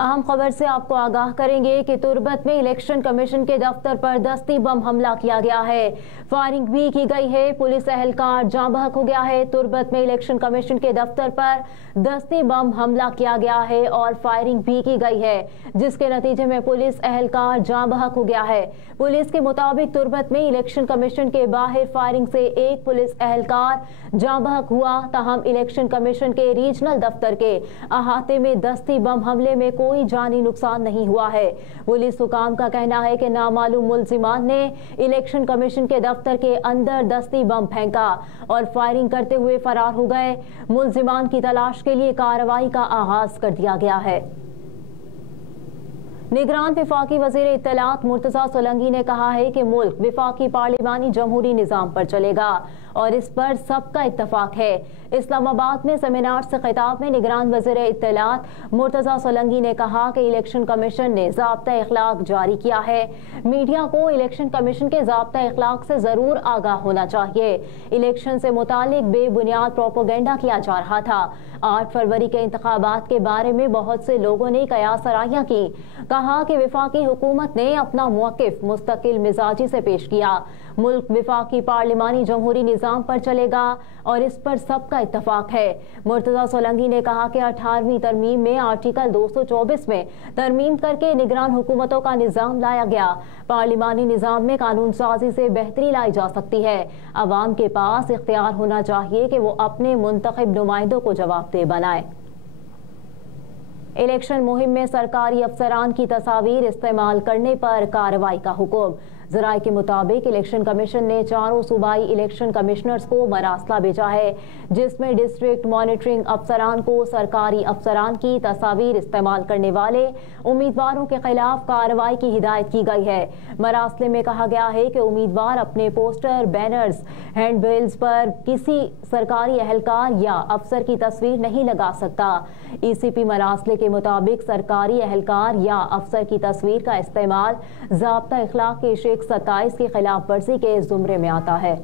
अहम खबर से आपको आगाह करेंगे कि तुर्बत में इलेक्शन कमीशन के दफ्तर पर दस्ती बम हमला किया गया है। फायरिंग भी की गई है। पुलिस एहलकार जाँ बहक हो गया है। तुर्बत में इलेक्शन कमीशन के दफ्तर पर दस्ती बम हमला किया गया है और फायरिंग भी की गई है, जिसके नतीजे में पुलिस एहलकार जाँ बहक हो गया है। पुलिस के मुताबिक तुर्बत में इलेक्शन कमीशन के बाहर फायरिंग से एक पुलिस एहलकार जाँ बहक हुआ। तहम इलेक्शन कमीशन के रीजनल दफ्तर के अहाते में दस्ती बम हमले में कोई जानी नुकसान नहीं हुआ है। पुलिस हुकाम का कहना है कि नामालूम मुल्जिमान ने इलेक्शन कमीशन के दफ्तर के अंदर दस्ती बम फेंका और फायरिंग करते हुए फरार हो गए। मुल्जिमान की तलाश के लिए कार्रवाई का आगाज कर दिया गया है। निगरान विफाकी वज़ीर इत्तलात मुर्तज़ा सोलंकी ने कहा है कि मुल्क विफाकी पार्लिमानी जमहूरी निज़ाम पर चलेगा और इस पर सबका इत्तफाक है। इस्लामाबाद में सेमिनार से खिताब में निगरान वज़ीर इत्तलात मुर्तज़ा सोलंकी ने कहा कि इलेक्शन कमीशन ने ज़ाब्ता इखलाक जारी किया है। मीडिया को इलेक्शन कमीशन के ज़ाब्ता इखलाक से ज़रूर आगाह होना चाहिए। इलेक्शन से मुतालिक बेबुनियाद प्रोपेगेंडा किया जा रहा था। 8 फरवरी के इंतखाबात के बारे में बहुत से लोगों ने कयासराइयां की। कहा कि विफाकी हुकूमत ने अपना मौक़िफ़ मुस्तकिल मिजाजी से पेश किया। मुल्क विफाकी पार्लिमानी जमहूरी निज़ाम पर चलेगा और इस पर सबका इत्तफाक है। मुर्तज़ा सोलंकी ने कहा कि 18वीं तरमीम में आर्टिकल 224 में तरमीम करके निगरान हुकूमतों का निज़ाम लाया गया। पार्लिमानी निज़ाम में कानून साजी से बेहतरी लाई जा सकती है। अवाम के पास इख्तियार होना चाहिए कि वो अपने मुंतखब नुमाइंदों को जवाबदेह बनाए। इलेक्शन मुहिम में सरकारी अफसरान की तस्वीर इस्तेमाल करने पर कार्रवाई का हुक्म। ज़राए के मुताबिक इलेक्शन कमीशन ने 4 सूबाई इलेक्शन कमिश्नर्स को मरासला भेजा है, जिसमें डिस्ट्रिक्ट मॉनिटरिंग अफसरान को सरकारी अफसरान की तस्वीर इस्तेमाल करने वाले उम्मीदवारों के खिलाफ कार्रवाई की हिदायत की गई है। मरासले में कहा गया है कि उम्मीदवार अपने पोस्टर, बैनर्स, हैंडबिल्स पर किसी सरकारी एहलकार या अफसर की तस्वीर नहीं लगा सकता। ECP मरासले के मुताबिक सरकारी एहलकार या अफसर की तस्वीर का इस्तेमाल ज़ाब्ता इखलाक के शेख 27 की खिलाफ वर्जी के जुमरे में आता है।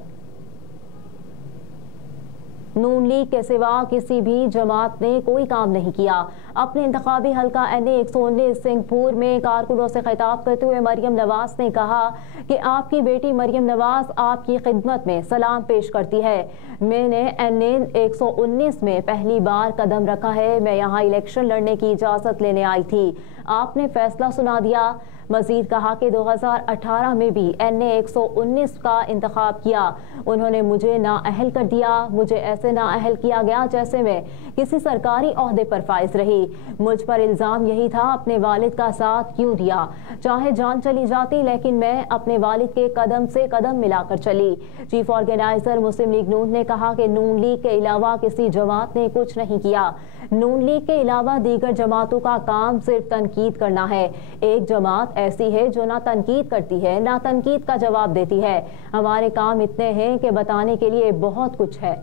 नून लीग के सिवा किसी भी जमात ने कोई काम नहीं किया। अपने इंतखाबी हल्का NA 119 सिंहपुर में कारकुनों से खिताब करते हुए मरियम नवाज ने कहा कि आपकी बेटी मरियम नवाज आपकी खिदमत में सलाम पेश करती है। मैंने NA 119 में पहली बार कदम रखा है। मैं यहाँ इलेक्शन लड़ने की इजाज़त लेने आई थी। आपने फैसला सुना दिया। मजीद कहा कि 2018 में भी NA 119 का इंतखाब किया। उन्होंने मुझे नाअहल कर दिया। मुझे ऐसे नाअहल किया गया जैसे मैं किसी सरकारी ओहदे पर फाइज रही। मुझ पर इल्ज़ाम यही था, अपने वालिद का साथ क्यों दिया। चाहे जान चली जाती, लेकिन मैं अपने वालिद के कदम से कदम मिलाकर चली। चीफ ऑर्गेनाइजर मुस्लिम लीग नून ने कहा कि नून लीग के अलावा किसी जमात ने कुछ नहीं किया। नून लीग के अलावा दीगर जमातों का काम सिर्फ तनकीद करना है। एक जमात ऐसी है जो ना तनकीद करती है ना तनकीद का जवाब देती है। हमारे काम इतने हैं कि बताने के लिए बहुत कुछ है।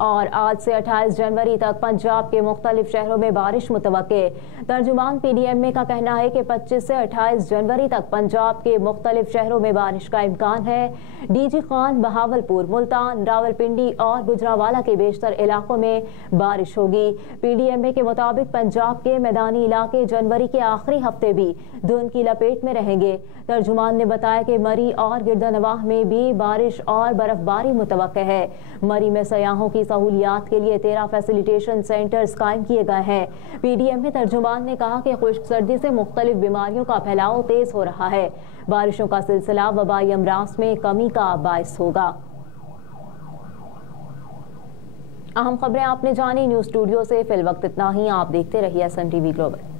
और आज से 28 जनवरी तक पंजाब के मुख्तलिफ शहरों में बारिश मुतवक्के। तर्जुमान PDMA का कहना है कि 25 से 28 जनवरी तक पंजाब के मुख्तलिफ शहरों में बारिश का इम्कान है। DG खान, बहावलपुर, मुल्तान, रावलपिंडी और गुजरावाला के बेशतर इलाकों में बारिश होगी। PDMA के मुताबिक पंजाब के मैदानी इलाके जनवरी के आखिरी हफ्ते भी धुंध की लपेट में रहेंगे। तर्जुमान ने बताया कि मरी और गिरदनवाह में भी बारिश और बर्फबारी मुतवक्के है। मरी में सयाहों की सहूलियात के लिए 13 फैसिलिटेशन सेंटर्स कायम किए गए हैं। PDMA तर्जुमान ने कहा कि खुश्क सर्दी से मुख्तलिफ बीमारियों का फैलाव तेज हो रहा है। बारिशों का सिलसिला वबाई अमराज में कमी का बायस होगा। अहम खबरें आपने जानी। न्यूज़ स्टूडियो से फिल वक्त इतना ही। आप देखते रहिए SMTV ग्लोबल।